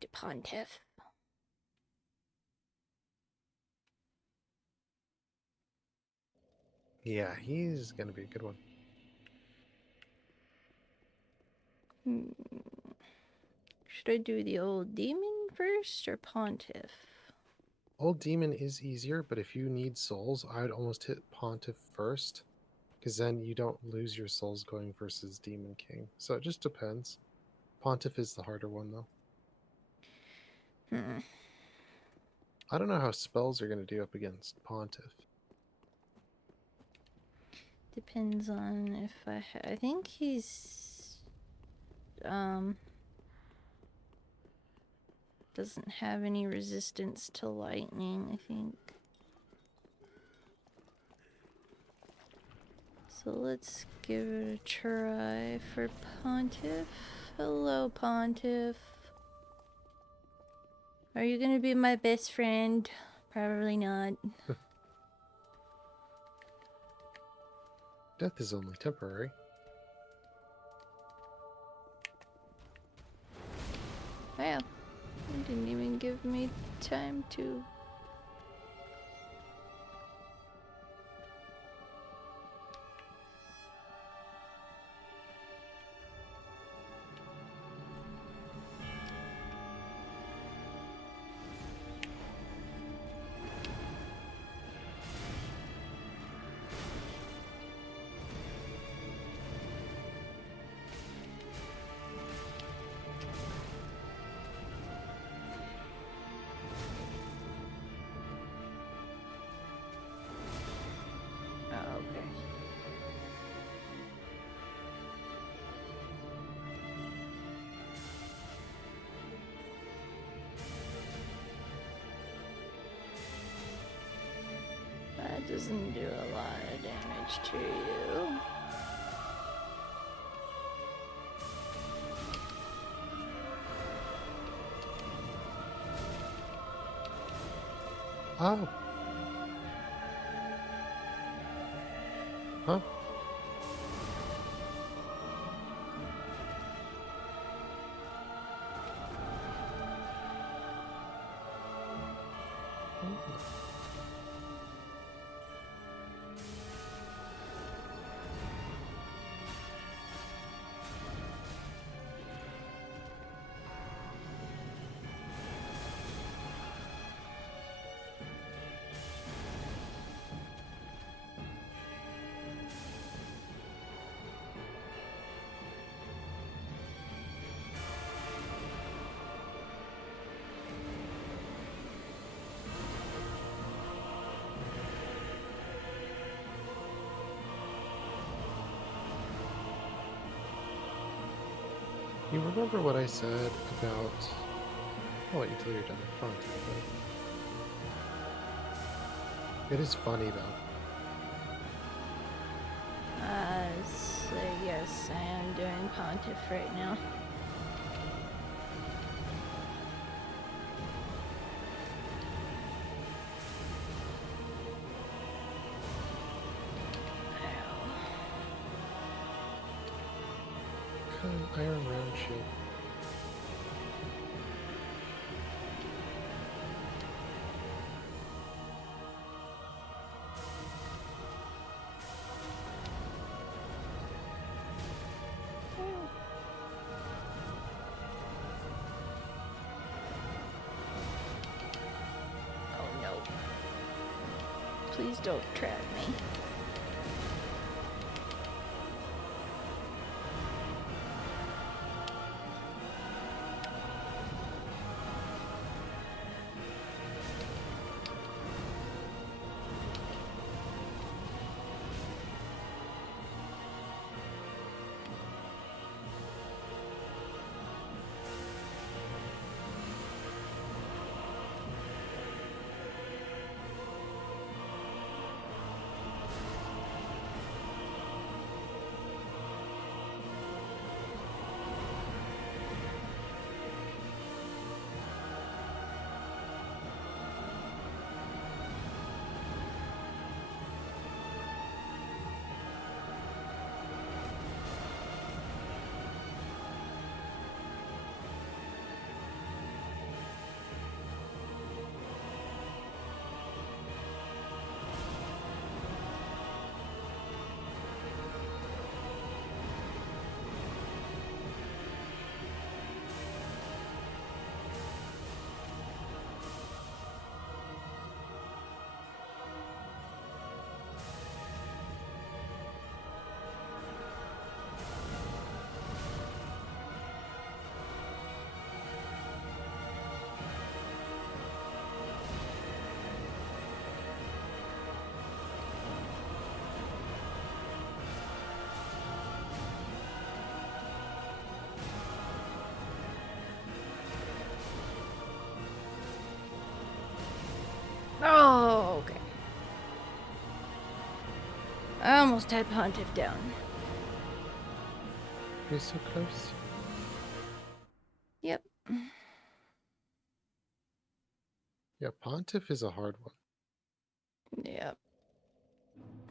good, Pontuff. Yeah, he's gonna be a good one. Should I do the old demon first or Pontuff? Old Demon is easier, but if you need souls, I would almost hit Pontiff first, because then you don't lose your souls going versus Demon King. So it just depends. Pontiff is the harder one, though. I don't know how spells are going to do up against Pontiff. Depends on if I think he's doesn't have any resistance to lightning, I think. So let's give it a try for Pontuff. Hello, Pontuff. Are you gonna be my best friend? Probably not. Death is only temporary. Wow. It didn't even give me time to... Oh, okay. That doesn't do a lot of damage to you. Oh! Huh? You remember what I said about... I'll wait until you're done with Pontiff, but... It is funny, though. So yes, I am doing Pontuff right now. Iron round shield. Oh no. Please don't trap me. I almost had Pontuff down. You're so close. Yep. Yeah, Pontiff is a hard one. Yep.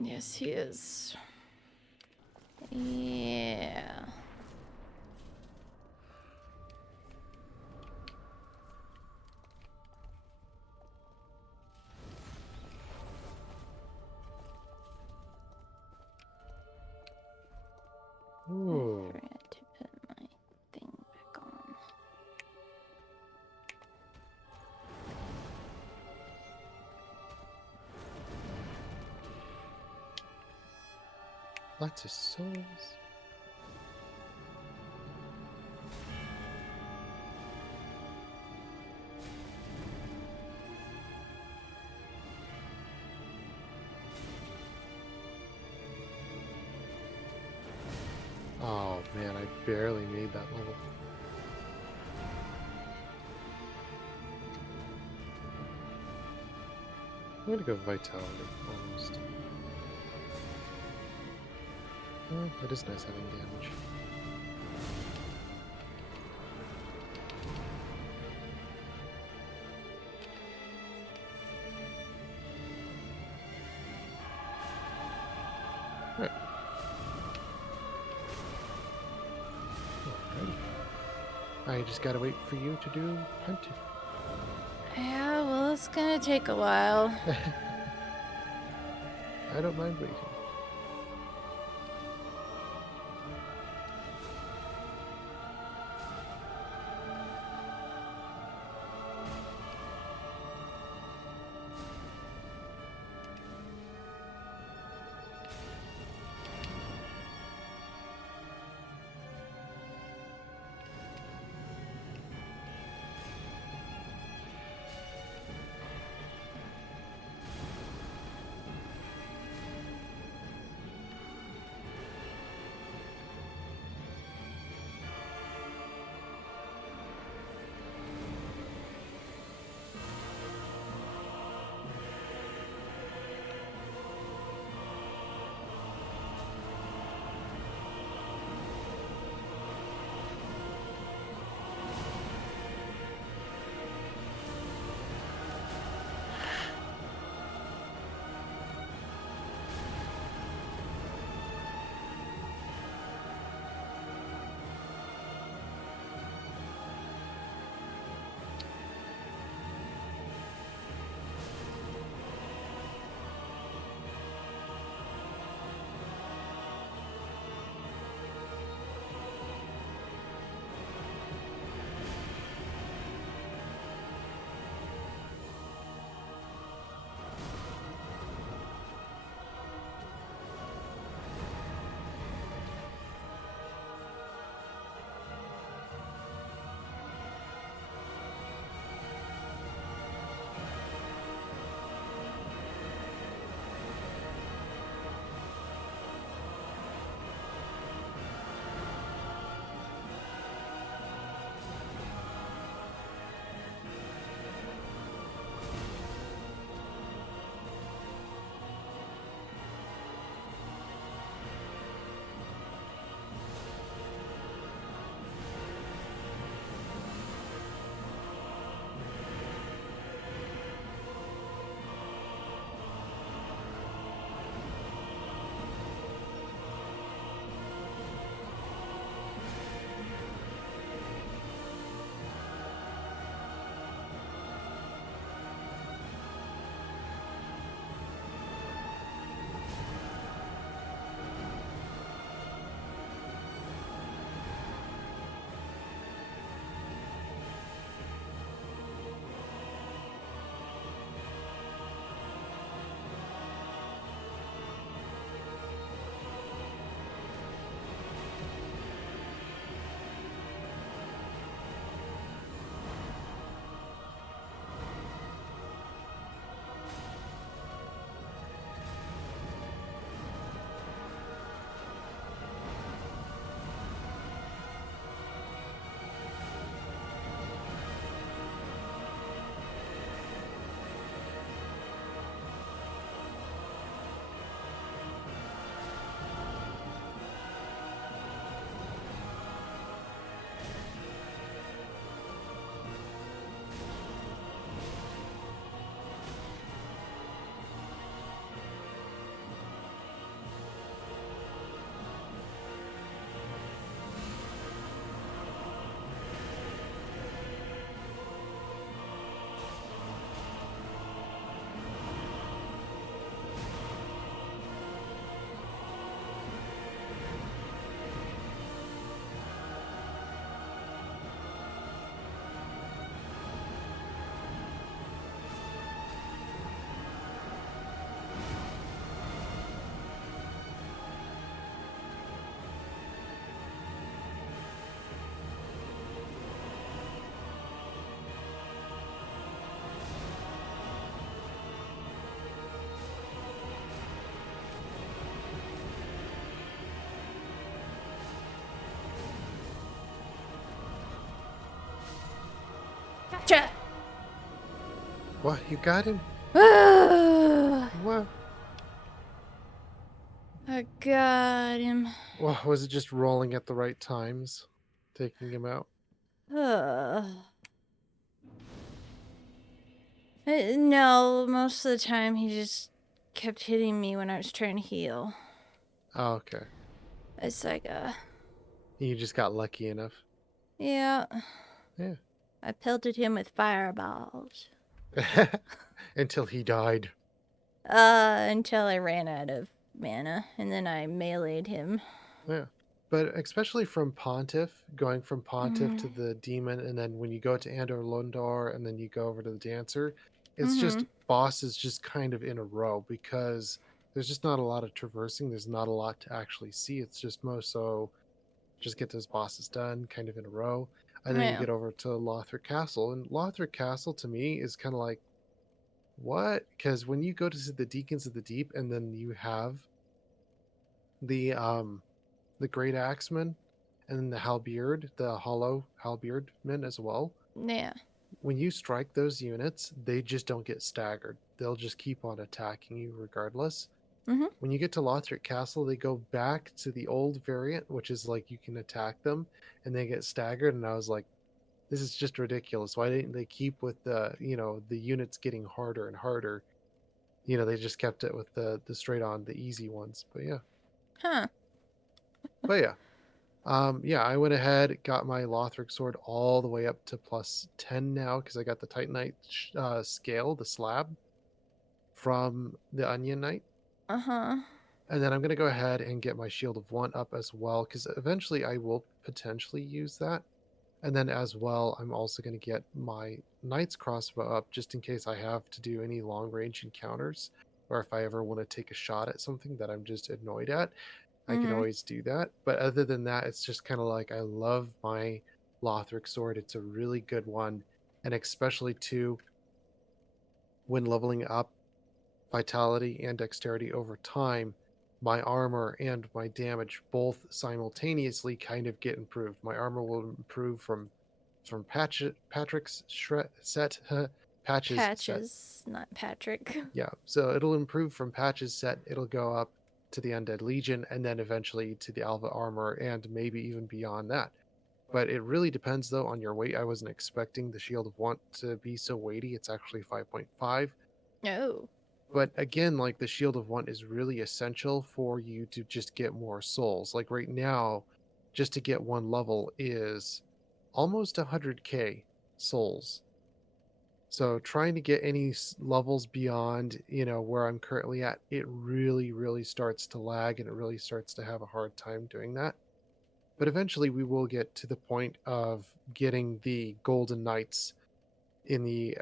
Yes, he is. Yeah. Ooh. I forgot to put my thing back on. Lots of souls. Oh man, I barely made that level. I'm gonna go Vitality, almost. Oh, it is nice having damage. Alright. Alrighty. I just gotta wait for you to do Pontiff. Yeah, well, it's gonna take a while. I don't mind waiting. Cha! What? You got him? I What? got him. Well, was it just rolling at the right times, taking him out? No, most of the time he just kept hitting me when I was trying to heal. Oh, okay. It's like, You just got lucky enough. yeah. Yeah. I pelted him with fireballs. Until he died. Until I ran out of mana, and then I meleeed him. Yeah. But especially from Pontiff, going from Pontiff Mm-hmm. to the demon, and then when you go to Andor Lundar, and then you go over to the dancer, it's Mm-hmm. just bosses just kind of in a row because there's just not a lot of traversing. There's not a lot to actually see. It's just most so just get those bosses done kind of in a row. And then you Yeah. get over to Lothric Castle. And Lothric Castle to me is kind of like, what? Because when you go to see the Deacons of the Deep and then you have the Great Axeman and then the Halberd, the Hollow Halberdmen as well. Yeah. When you strike those units, they just don't get staggered. They'll just keep on attacking you regardless. Mm-hmm. When you get to Lothric Castle, they go back to the old variant, which is like you can attack them and they get staggered. And I was like, this is just ridiculous. Why didn't they keep with the units getting harder and harder? They just kept it with the straight on, the easy ones. But yeah. Huh. But yeah. Yeah, I went ahead, got my Lothric sword all the way up to plus 10 now because I got the Titanite scale, the slab from the Onion Knight. Uh-huh. And then I'm going to go ahead and get my Shield of One up as well because eventually I will potentially use that. And then as well, I'm also going to get my Knight's crossbow up just in case I have to do any long range encounters or if I ever want to take a shot at something that I'm just annoyed at. I can Mm-hmm. always do that. But other than that, it's just kind of like I love my Lothric sword. It's a really good one. And especially too, when leveling up vitality and dexterity over time, my armor and my damage both simultaneously kind of get improved. My armor will improve from Patrick's set patches set. Patches, not Patrick. Yeah, so it'll improve from Patch's set. It'll go up to the Undead Legion and then eventually to the Alva armor and maybe even beyond that. But it really depends though on your weight. I wasn't expecting the Shield of Want to be so weighty. It's actually 5.5. Oh. But again, like the Shield of Want is really essential for you to just get more souls. Like right now, just to get one level is almost 100k souls. So trying to get any levels beyond, where I'm currently at, it really, really starts to lag and it really starts to have a hard time doing that. But eventually we will get to the point of getting the Golden Knights in the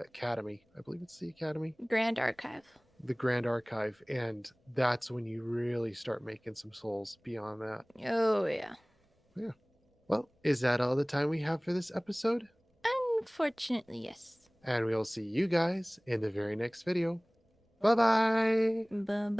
Academy. I believe it's the Academy, Grand Archive. the Grand Archive. And that's when you really start making some souls beyond that. Oh, yeah. Yeah. Well, is that all the time we have for this episode? Unfortunately, yes. And we'll see you guys in the very next video. Bye bye. Bye-bye.